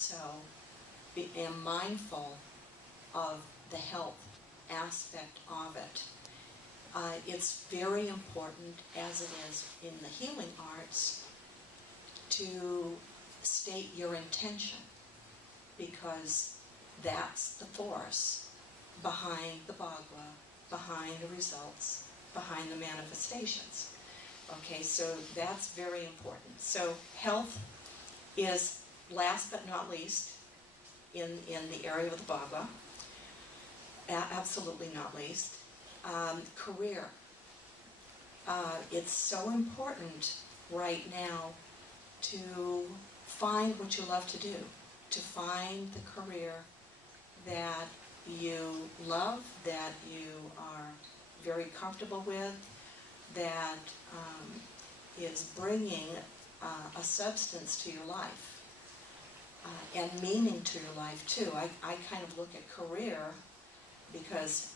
also am mindful of the health aspect of it. It's very important, as it is in the healing arts, to state your intention, because that's the force behind the Bhagwa, behind the results, behind the manifestations. Okay, so that's very important. So health is last but not least in the area of the Bhagwa, absolutely not least. Career. It's so important right now to find what you love to do, to find the career that you love, that you are very comfortable with, that is bringing a substance to your life and meaning to your life too. I kind of look at career, because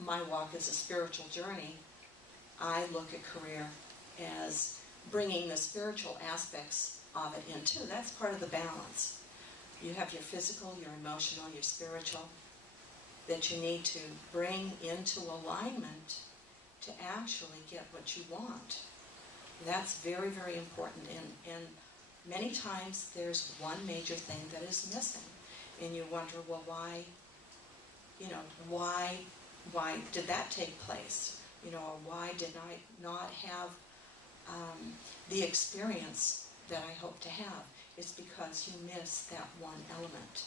my walk is a spiritual journey. I look at career as bringing the spiritual aspects of it in too. That's part of the balance. You have your physical, your emotional, your spiritual, that you need to bring into alignment to actually get what you want. That's very, very important. And many times there's one major thing that is missing. And you wonder, well, why did that take place? Or why did I not have the experience that I hope to have? It's because you miss that one element.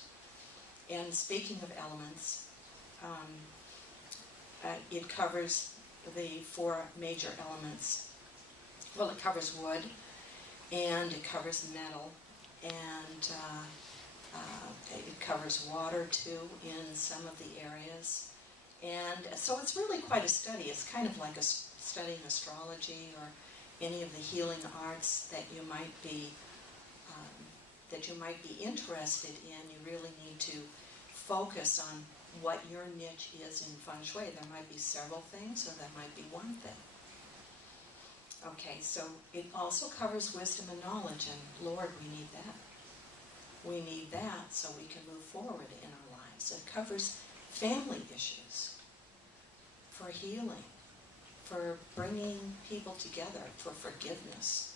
And speaking of elements, it covers the 4 major elements. Well, it covers wood, and it covers metal, and it covers water too in some of the areas. And so it's really quite a study. It's kind of like studying astrology or any of the healing arts that you might be interested in. You really need to focus on what your niche is in Feng Shui. There might be several things, or there might be one thing. Okay, so it also covers wisdom and knowledge, and Lord, we need that. We need that so we can move forward in our lives. It covers family issues, for healing, for bringing people together, for forgiveness,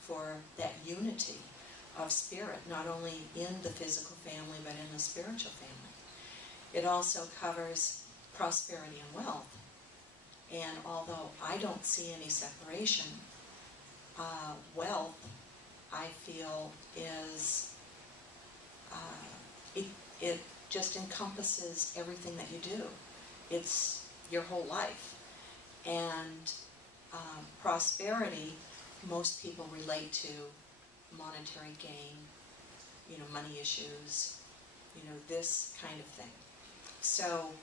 for that unity of spirit, not only in the physical family, but in the spiritual family. It also covers prosperity and wealth. And although I don't see any separation, wealth, I feel, is, it just encompasses everything that you do. It's your whole life. And prosperity, most people relate to monetary gain, money issues, this kind of thing. So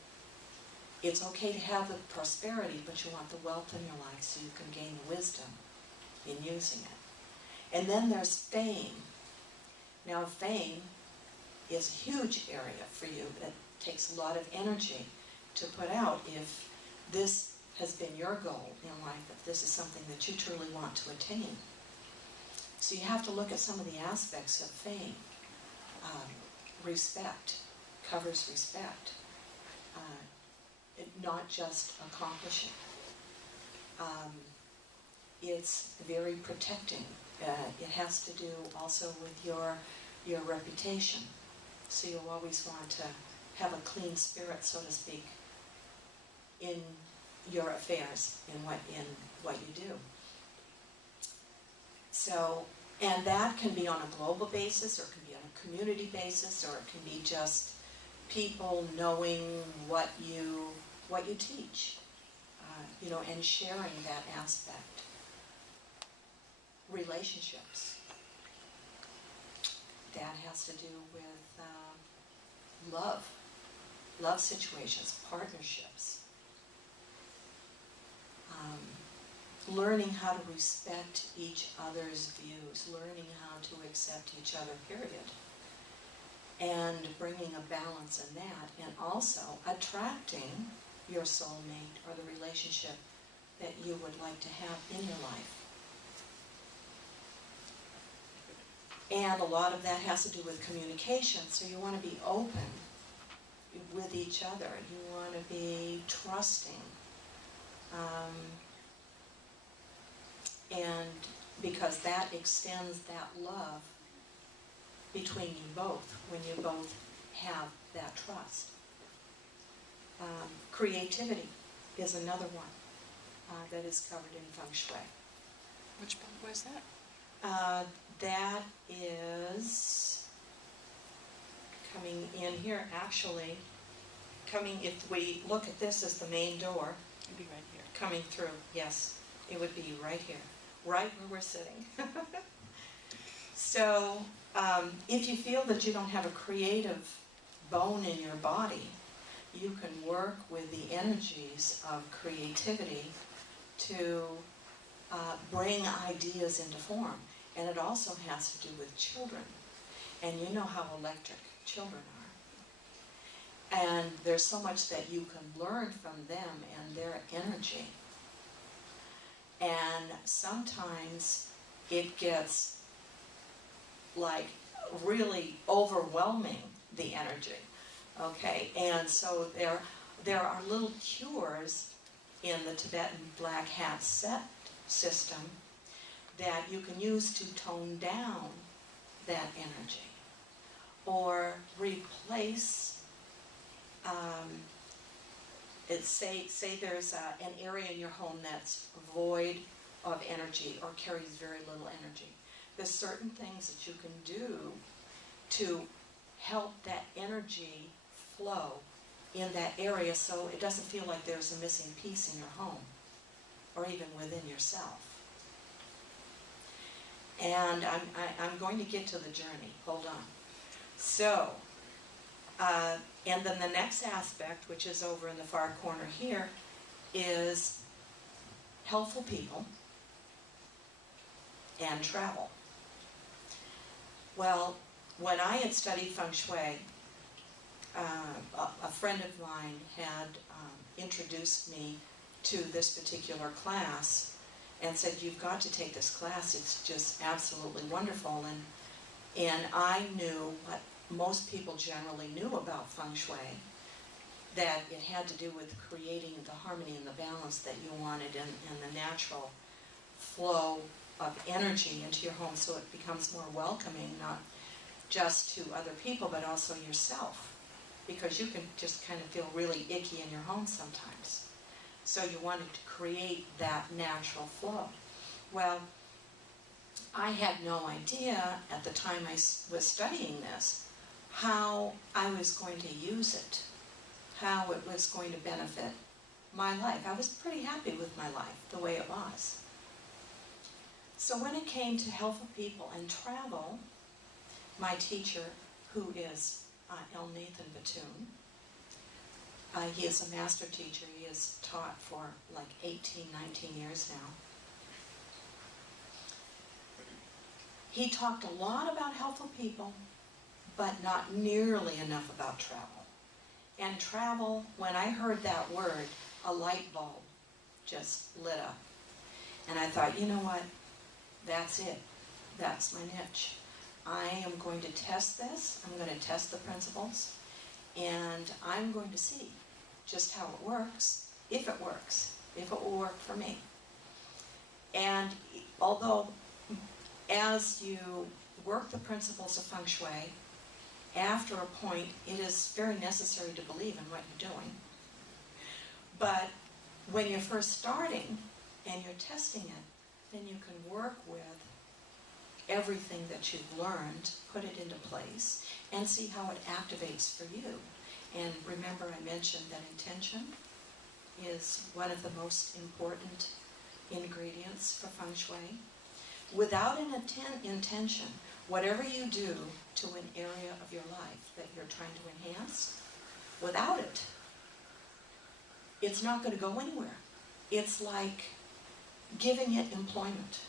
it's okay to have the prosperity, but you want the wealth in your life so you can gain wisdom in using it. And then there's fame. Now, fame is a huge area for you. It takes a lot of energy to put out if this has been your goal in life, if this is something that you truly want to attain. So you have to look at some of the aspects of fame. Respect covers respect. Not just accomplishing. It's very protecting. It has to do also with your reputation. So you'll always want to have a clean spirit, so to speak, in your affairs, in what you do. So, and that can be on a global basis, or it can be on a community basis, or it can be just people knowing what you teach, and sharing that aspect. Relationships. That has to do with love situations, partnerships. Learning how to respect each other's views, learning how to accept each other, period. And bringing a balance in that, and also attracting your soulmate or the relationship that you would like to have in your life. And a lot of that has to do with communication, so you want to be open with each other. You want to be trusting. And because that extends that love between you both, when you both have that trust. Creativity is another one that is covered in Feng Shui. Which book was that? That is coming in here, actually. If we look at this as the main door. It'd be right here. Coming through, yes. It would be right here, right where we're sitting. So, if you feel that you don't have a creative bone in your body, you can work with the energies of creativity to bring ideas into form. And it also has to do with children. And you know how electric children are. And there's so much that you can learn from them and their energy. And sometimes it gets like really overwhelming, the energy. Okay, and so there are little cures in the Tibetan Black Hat set system that you can use to tone down that energy or replace. Say there's an area in your home that's void of energy or carries very little energy. There's certain things that you can do to help that energy flow in that area so it doesn't feel like there's a missing piece in your home or even within yourself. And I'm going to get to the journey. Hold on. So, and then the next aspect, which is over in the far corner here, is helpful people and travel. Well, when I had studied Feng Shui, a friend of mine had introduced me to this particular class and said, you've got to take this class, it's just absolutely wonderful. And I knew what most people generally knew about Feng Shui, that it had to do with creating the harmony and the balance that you wanted and the natural flow of energy into your home so it becomes more welcoming, not just to other people, but also yourself. Because you can just kind of feel really icky in your home sometimes. So you wanted to create that natural flow. Well, I had no idea at the time I was studying this how I was going to use it, how it was going to benefit my life. I was pretty happy with my life, the way it was. So when it came to helpful people and travel, my teacher, who is El Nathan Batoon, he is a master teacher. He has taught for like 18, 19 years now. He talked a lot about helpful people, but not nearly enough about travel. And travel, when I heard that word, a light bulb just lit up. And I thought, you know what? That's it. That's my niche. I am going to test this. I'm going to test the principles. And I'm going to see just how it works, if it will work for me. And although as you work the principles of Feng Shui, after a point, it is very necessary to believe in what you're doing. But when you're first starting and you're testing it, then you can work with everything that you've learned, put it into place, and see how it activates for you. And remember, I mentioned that intention is one of the most important ingredients for Feng Shui. Without an intention, whatever you do to an area of your life that you're trying to enhance, without it, it's not going to go anywhere. It's like giving it employment.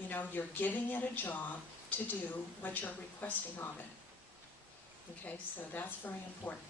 You know, you're giving it a job to do what you're requesting of it. Okay, so that's very important.